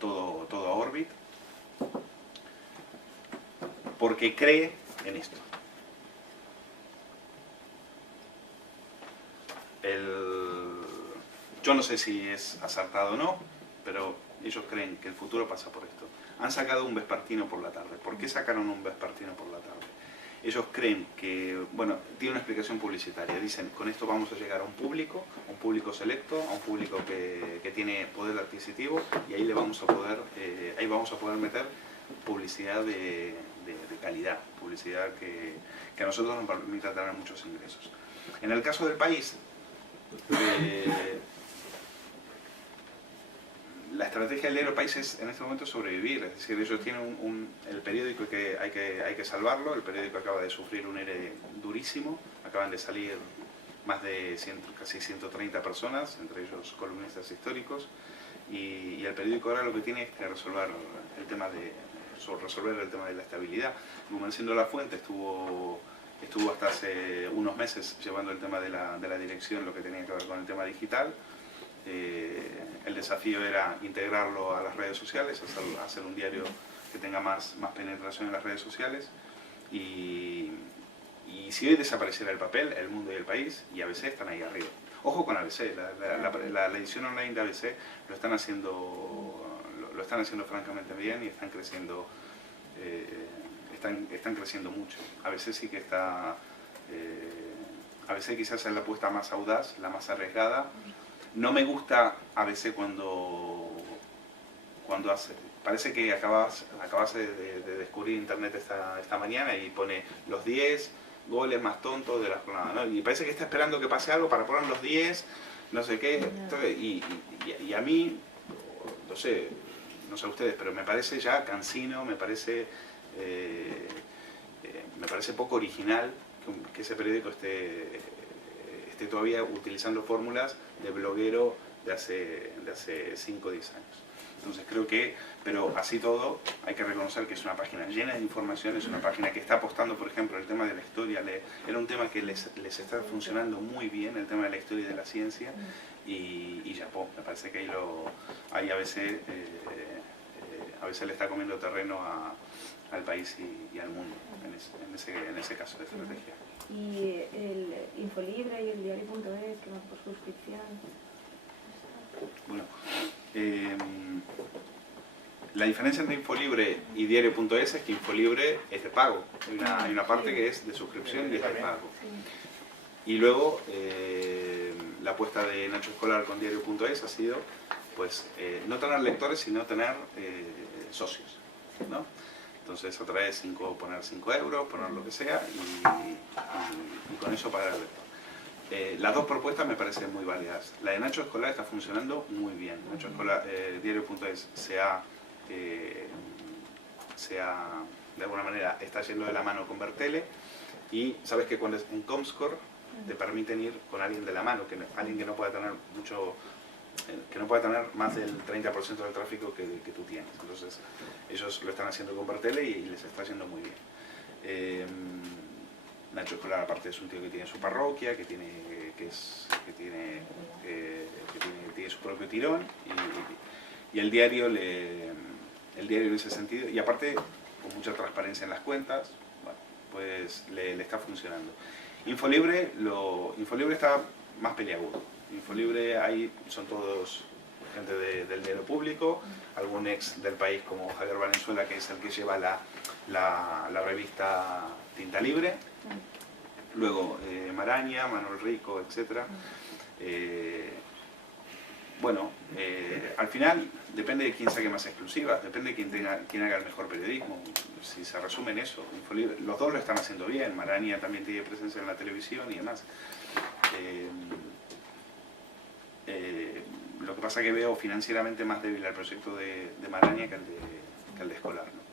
a Orbit porque cree en esto. Yo no sé si es acertado o no, pero ellos creen que el futuro pasa por esto. Han sacado un vespertino por la tarde. ¿Por qué sacaron un vespertino por la tarde? Ellos creen que, bueno, tiene una explicación publicitaria. Dicen, con esto vamos a llegar a un público selecto, a un público que tiene poder adquisitivo, y ahí vamos a poder meter publicidad de calidad, publicidad que a nosotros nos permita tener muchos ingresos. En el caso del país, la estrategia del diario País es en este momento sobrevivir. Es decir, ellos tienen el periódico que hay que salvarlo. El periódico acaba de sufrir un ERE durísimo. Acaban de salir más de casi 130 personas, entre ellos columnistas históricos. Y el periódico ahora lo que tiene es que resolver el tema de la estabilidad. Gumersindo La Fuente estuvo hasta hace unos meses llevando el tema de la dirección, lo que tenía que ver con el tema digital. El desafío era integrarlo a las redes sociales, hacer un diario que tenga más penetración en las redes sociales, y si hoy desapareciera el papel, El Mundo y El País y ABC están ahí arriba. Ojo con ABC, la edición online de ABC lo están haciendo francamente bien y están creciendo mucho. ABC sí que está, ABC quizás es la apuesta más audaz, la más arriesgada. No me gusta ABC cuando parece que acabas de descubrir internet esta mañana y pone los 10 goles más tontos de la jornada, ¿no? Y parece que está esperando que pase algo para poner los 10, no sé qué. Y a mí, no sé a ustedes, pero me parece ya cansino, me parece poco original que ese periódico esté todavía utilizando fórmulas de bloguero de hace 5 o 10 años. Entonces creo que, pero así todo, hay que reconocer que es una página llena de información, es una página que está apostando, por ejemplo, el tema de la historia. Era un tema que les está funcionando muy bien, el tema de la historia y de la ciencia, y ya, me parece que ahí a veces le está comiendo terreno al país y al mundo, en ese caso de estrategia. Y el Infolibre y el diario.es, que van por suscripción. Bueno, la diferencia entre Infolibre y diario.es es que Infolibre es de pago. Hay una parte que es de suscripción y es de pago. Y luego la apuesta de Nacho Escolar con diario.es ha sido, pues, no tener lectores, sino tener socios, ¿no? Entonces otra vez poner 5 euros, poner lo que sea y con eso pagar el lector. Las dos propuestas me parecen muy válidas. La de Nacho Escolar está funcionando muy bien. Nacho Escolar, diario.es de alguna manera está yendo de la mano con Bertele, y sabes que cuando es en Comscore te permiten ir con alguien de la mano, alguien que no pueda tener más del 30% del tráfico que tú tienes. Entonces ellos lo están haciendo con Bertele y les está yendo muy bien. Nacho Escolar, aparte, es un tío que tiene su parroquia, que tiene su propio tirón, y el diario en ese sentido, y aparte con mucha transparencia en las cuentas, bueno, pues le está funcionando. Infolibre está más peliagudo. Infolibre, ahí son todos gente del diario público, algún ex del país como Javier Valenzuela, que es el que lleva la revista Tinta Libre, luego Maraña, Manuel Rico, etc. Al final depende de quién saque más exclusivas, depende de quién haga el mejor periodismo. Si se resume en eso, Infolibre, los dos lo están haciendo bien. Maraña también tiene presencia en la televisión y demás. Lo que pasa es que veo financieramente más débil el proyecto de Maraña que el de Escolar, ¿no?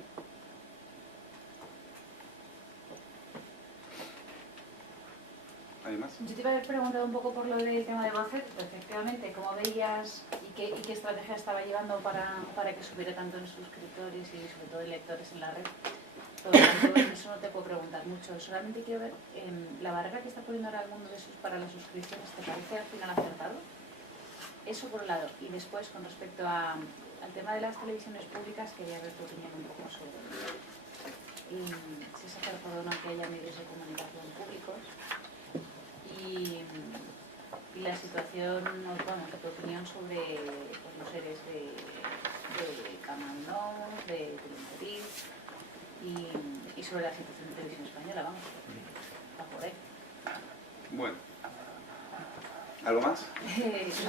¿Hay más? Yo te iba a haber preguntado un poco por lo del tema de Buffett, efectivamente, cómo veías y qué estrategia estaba llevando para que subiera tanto en suscriptores y sobre todo en lectores en la red. Por lo tanto, eso no te puedo preguntar mucho. Solamente quiero ver la barrera que está poniendo ahora el mundo para las suscripciones, ¿te parece al final acertado? Eso por un lado. Y después, con respecto al tema de las televisiones públicas, quería ver tu opinión un poco sobre si es acertado o no que haya medios de comunicación públicos. Y la situación, bueno, tu opinión sobre pues, los seres de Camandón, de Telemadrid y sobre la situación de televisión española, vamos, está por ahí. Bueno. ¿Algo más?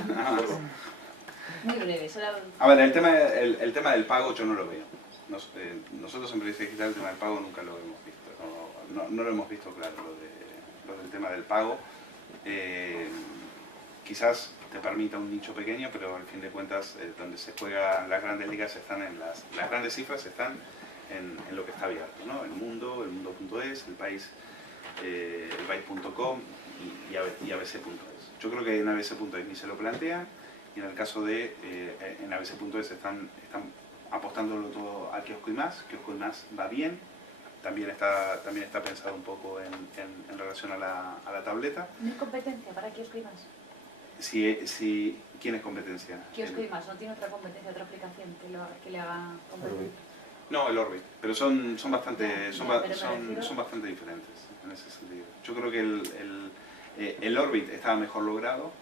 Nada más. Muy breve. A ver, el tema del pago yo no lo veo. Nosotros en Periodista Digital el tema del pago nunca lo hemos visto. No lo hemos visto claro, lo del tema del pago. Quizás te permita un nicho pequeño, pero al fin de cuentas donde se juegan las grandes ligas están en las grandes cifras están en lo que está abierto, ¿no? El mundo.es, el país, elpaís.com y abc.es. Yo creo que en abc.es ni se lo plantean, y en el caso de en abc.es están apostándolo todo a Kiosco y Más. Kiosco y Más va bien, también está pensado un poco en relación a la tableta. ¿No hay competencia para Kiosco y Más? ¿Quién es competencia? Kiosco y Más, ¿no tiene otra competencia, otra aplicación que le haga competencia? No, el Orbit, pero son bastante diferentes en ese sentido. Yo creo que el Orbit estaba mejor logrado,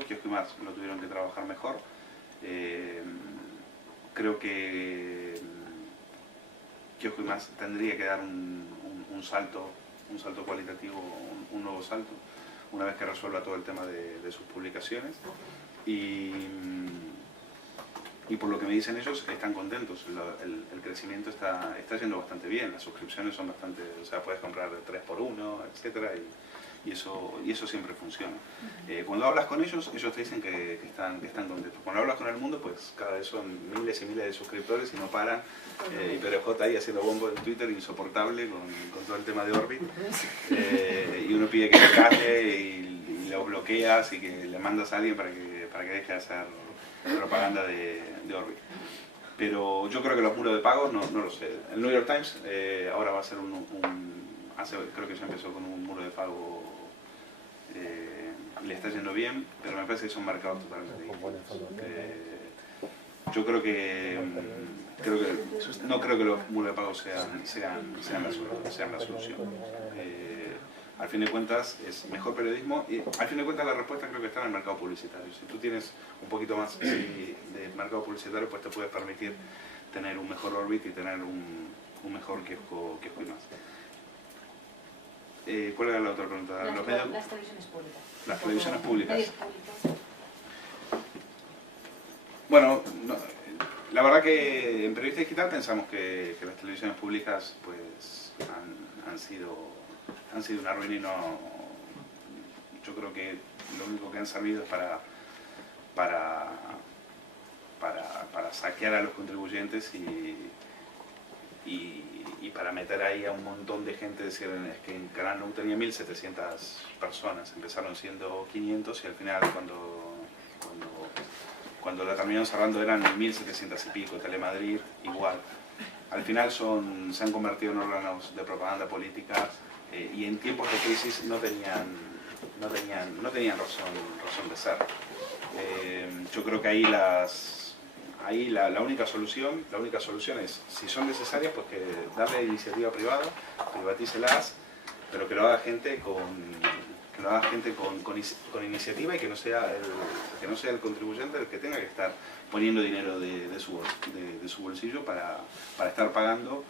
Kiosco y Más lo tuvieron que trabajar mejor. Creo que Kiosco y Más tendría que dar un salto cualitativo, un nuevo salto, una vez que resuelva todo el tema de sus publicaciones. Y por lo que me dicen ellos, están contentos, el crecimiento está yendo bastante bien, las suscripciones son bastante, o sea, puedes comprar 3x1, etcétera, y eso siempre funciona. Cuando hablas con ellos te dicen que están contentos. Cuando hablas con el mundo, pues cada vez son miles y miles de suscriptores y no paran. Y PRJ ahí haciendo bombo en Twitter, insoportable con todo el tema de Orbit. Y uno pide que se calle y lo bloqueas y que le mandas a alguien para que deje de hacer propaganda de Orbit. Pero yo creo que los muros de pagos no lo sé. El New York Times ahora va a hacer creo que ya empezó con un muro de pago y le está yendo bien, pero me parece que son mercados totalmente distintos. Yo creo que no creo que los muros de pago sean la solución. Al fin de cuentas es mejor periodismo y al fin de cuentas la respuesta creo que está en el mercado publicitario. Si tú tienes un poquito más de mercado publicitario, pues te puedes permitir tener un mejor Orbit y tener un mejor Kiosco y Más. ¿Cuál era la otra pregunta? Las televisiones públicas. Las televisiones públicas. Medios públicos. Bueno, la verdad que en Periodista Digital pensamos que las televisiones públicas pues han sido una ruina y yo creo que lo único que han servido es para saquear a los contribuyentes y para meter ahí a un montón de gente. Decir, es que en Canal Nou tenía 1.700 personas, empezaron siendo 500 y al final cuando la terminaron cerrando eran 1.700 y pico. Telemadrid igual. Al final se han convertido en órganos de propaganda política y en tiempos de crisis no tenían razón de ser. Yo creo que ahí la única solución es, si son necesarias, pues que darle iniciativa privada, privatícelas, pero que lo haga gente con iniciativa y que no sea el contribuyente el que tenga que estar poniendo dinero de su bolsillo para estar pagando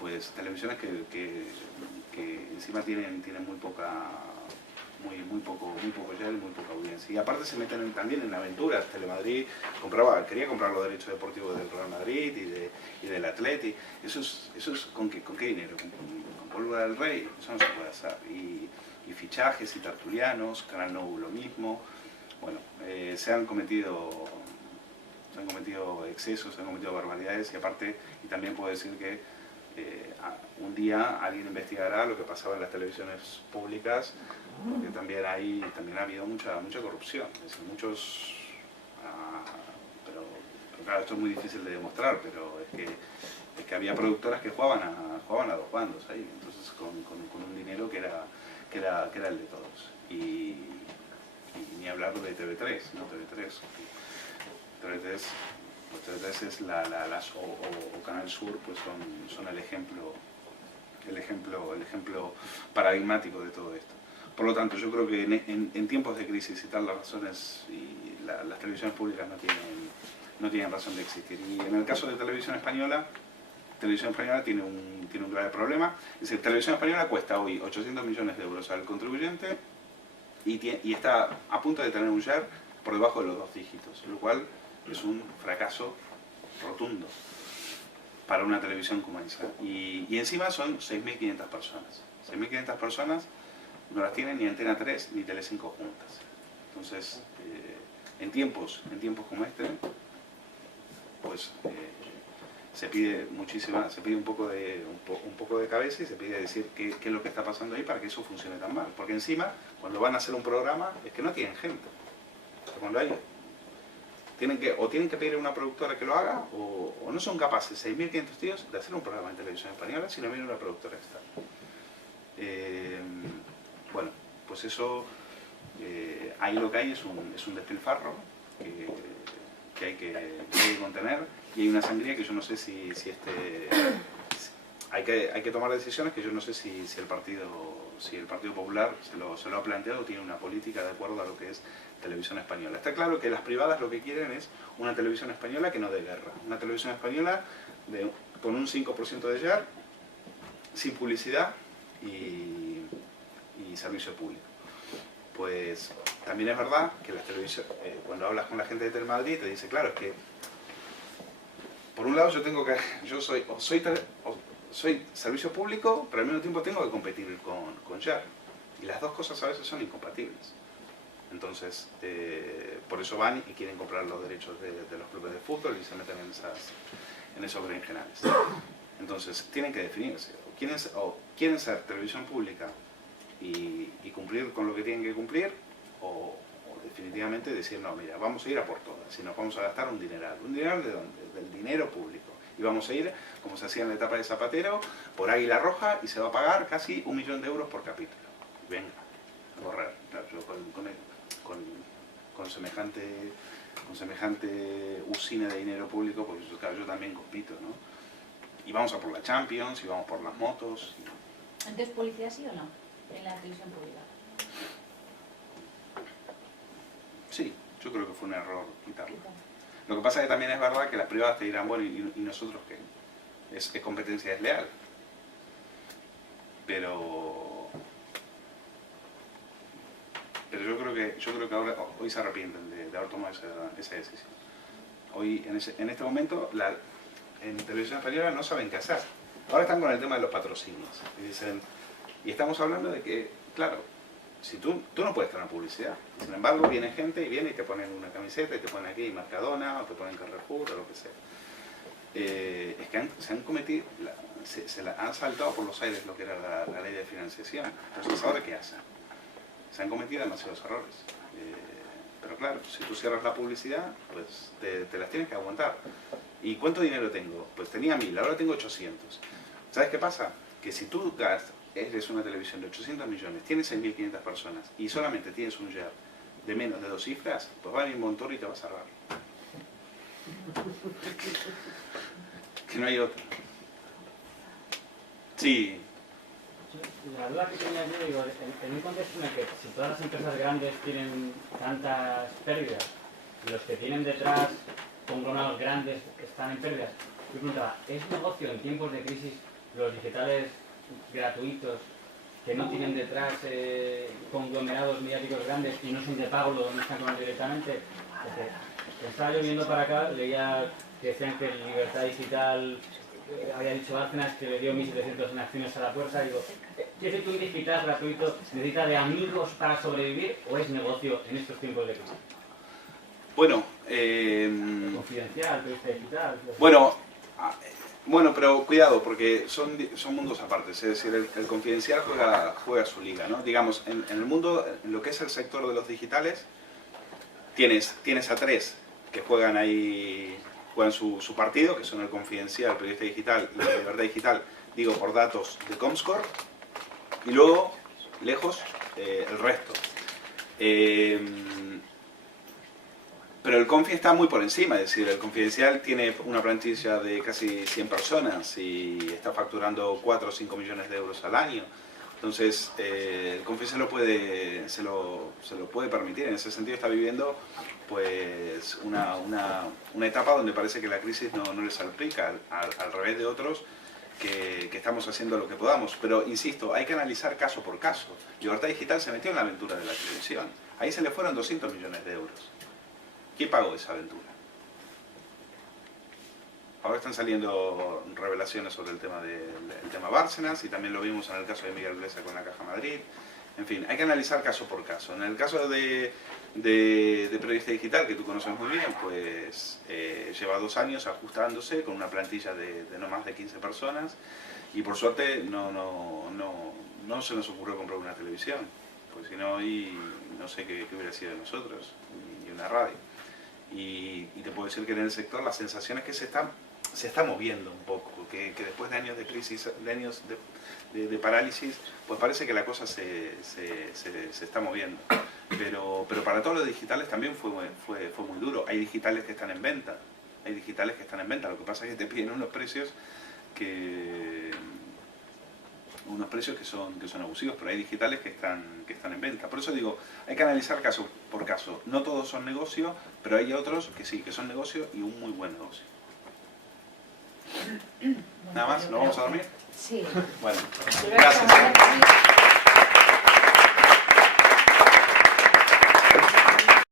pues televisiones que encima tienen muy poco ya y muy poca audiencia. Y aparte se meten también en aventuras. Telemadrid quería comprar los derechos deportivos del Real Madrid y del Atleti. Eso es ¿con qué dinero? ¿Con pólvora del rey? Eso no se puede hacer. Y fichajes y tertulianos, Canal Nou lo mismo. bueno, se han cometido excesos, se han cometido barbaridades y aparte, y también puedo decir que un día alguien investigará lo que pasaba en las televisiones públicas, porque también ha habido mucha corrupción, es decir, muchos, pero claro, esto es muy difícil de demostrar, pero es que había productoras que jugaban a dos bandos ahí, entonces con un dinero que era el de todos. Y ni hablar de TV3, ¿no? TV3 es o Canal Sur, pues son el ejemplo paradigmático de todo esto. Por lo tanto, yo creo que en tiempos de crisis y tal, las razones y las televisiones públicas no tienen razón de existir. Y en el caso de Televisión Española tiene un grave problema. Es decir, Televisión Española cuesta hoy 800 millones de euros al contribuyente y está a punto de tener un share por debajo de los 2 dígitos, lo cual es un fracaso rotundo para una televisión como esa. Y encima son 6.500 personas. 6.500 personas no las tienen ni Antena 3 ni Telecinco juntas. Entonces, en tiempos como este, pues se pide un poco de cabeza y se pide decir qué es lo que está pasando ahí para que eso funcione tan mal. Porque encima, cuando van a hacer un programa, es que no tienen gente. Cuando tienen que pedir a una productora que lo haga, o no son capaces, 6.500 tíos, de hacer un programa en Televisión Española si no viene una productora externa. Bueno, pues eso, ahí lo que hay es un despilfarro que hay que contener, y hay una sangría que yo no sé si hay que tomar decisiones que yo no sé si el Partido Popular se lo ha planteado, tiene una política de acuerdo a lo que es Televisión Española. Está claro que las privadas lo que quieren es una televisión española que no dé guerra, una televisión española con un 5% de share, sin publicidad y servicio público. Pues también es verdad que las televisiones, cuando hablas con la gente de Telemadrid te dice, claro, es que por un lado yo soy servicio público, pero al mismo tiempo tengo que competir con share, y las dos cosas a veces son incompatibles. Entonces, por eso van y quieren comprar los derechos de los clubes de fútbol y se meten en esos berenjenales. Entonces, tienen que definirse. O quieren ser televisión pública y cumplir con lo que tienen que cumplir, o definitivamente decir, no, mira, vamos a ir a por todas, y nos vamos a gastar un dineral. ¿Un dineral de dónde? Del dinero público. Y vamos a ir, como se hacía en la etapa de Zapatero, por Águila Roja, y se va a pagar casi 1 millón de euros por capítulo. Venga, a correr. Claro, yo con semejante usina de dinero público, pues claro, yo también compito, ¿no? Y vamos a por la Champions, y vamos por las motos. Entonces, ¿publicidad sí o no en la televisión pública? Sí, yo creo que fue un error quitarlo. Lo que pasa es que también es verdad que las privadas te dirán, bueno, ¿y nosotros qué? Es competencia desleal. Pero yo creo que hoy se arrepienten de haber tomado esa decisión. Hoy, en este momento, en Televisión Española no saben qué hacer. Ahora están con el tema de los patrocinios. Y estamos hablando de que, claro, si tú no puedes tener publicidad. Sin embargo, viene gente y te ponen una camiseta y te ponen aquí Mercadona, o te ponen Carrefour, o lo que sea. Es que se han cometido, se han saltado por los aires lo que era la ley de financiación. Entonces, ¿ahora qué hacen? Se han cometido demasiados errores. Pero claro, si tú cierras la publicidad, pues te las tienes que aguantar. ¿Y cuánto dinero tengo? Pues tenía 1.000, ahora tengo 800. ¿Sabes qué pasa? Que si tú eres una televisión de 800 millones, tienes 6.500 personas y solamente tienes un share de menos de 2 cifras, pues va a venir Montoro y te va a cerrar. Que no hay otro. Sí. La duda que tenía yo, digo, en un contexto en el que si todas las empresas grandes tienen tantas pérdidas y los que tienen detrás conglomerados grandes están en pérdidas, yo preguntaba, ¿es negocio en tiempos de crisis los digitales gratuitos que no tienen detrás conglomerados mediáticos grandes y no son de pago, no están cobrando directamente? Porque estaba yo viendo para acá, leía que decían que Libertad Digital había dicho Bárcenas que le dio 1.700 en acciones a la fuerza, digo, ¿Quiere decir que un digital gratuito necesita de amigos para sobrevivir o es negocio en estos tiempos de crisis? Bueno, Confidencial, periodista digital. bueno, pero cuidado, porque son mundos apartes. Es decir, el confidencial juega su liga, ¿no? Digamos, en el mundo, en lo que es el sector de los digitales, tienes a tres que juegan su partido, que son el confidencial, el periodista digital y la libertad digital, digo por datos de Comscore, y luego, lejos, el resto. Pero el Confi está muy por encima, es decir, el Confidencial tiene una plantilla de casi 100 personas y está facturando 4 o 5 millones de euros al año. Entonces, el Confidencial se lo puede permitir. En ese sentido está viviendo pues una etapa donde parece que la crisis no les salpica, al revés de otros que estamos haciendo lo que podamos. Pero, insisto, hay que analizar caso por caso. Libertad Digital se metió en la aventura de la televisión. Ahí se le fueron 200 millones de euros. ¿Quién pagó esa aventura? Ahora están saliendo revelaciones sobre el tema Bárcenas y también lo vimos en el caso de Miguel Blesa con la Caja Madrid. En fin, hay que analizar caso por caso. En el caso de Periodista Digital, que tú conoces muy bien, pues lleva 2 años ajustándose con una plantilla de no más de 15 personas y por suerte no se nos ocurrió comprar una televisión, porque si no, no sé qué hubiera sido de nosotros, ni una radio. Y te puedo decir que en el sector la sensación es que se está moviendo un poco, que después de años de crisis, de años de parálisis, pues parece que la cosa se está moviendo. Pero para todos los digitales también fue muy duro. Hay digitales que están en venta, lo que pasa es que te piden unos precios que son abusivos, pero hay digitales que están en venta. Por eso digo, hay que analizar caso por caso. No todos son negocio, pero hay otros que sí, que son negocio y un muy buen negocio. Nada más, ¿nos vamos a dormir? Sí. Bueno, Gracias.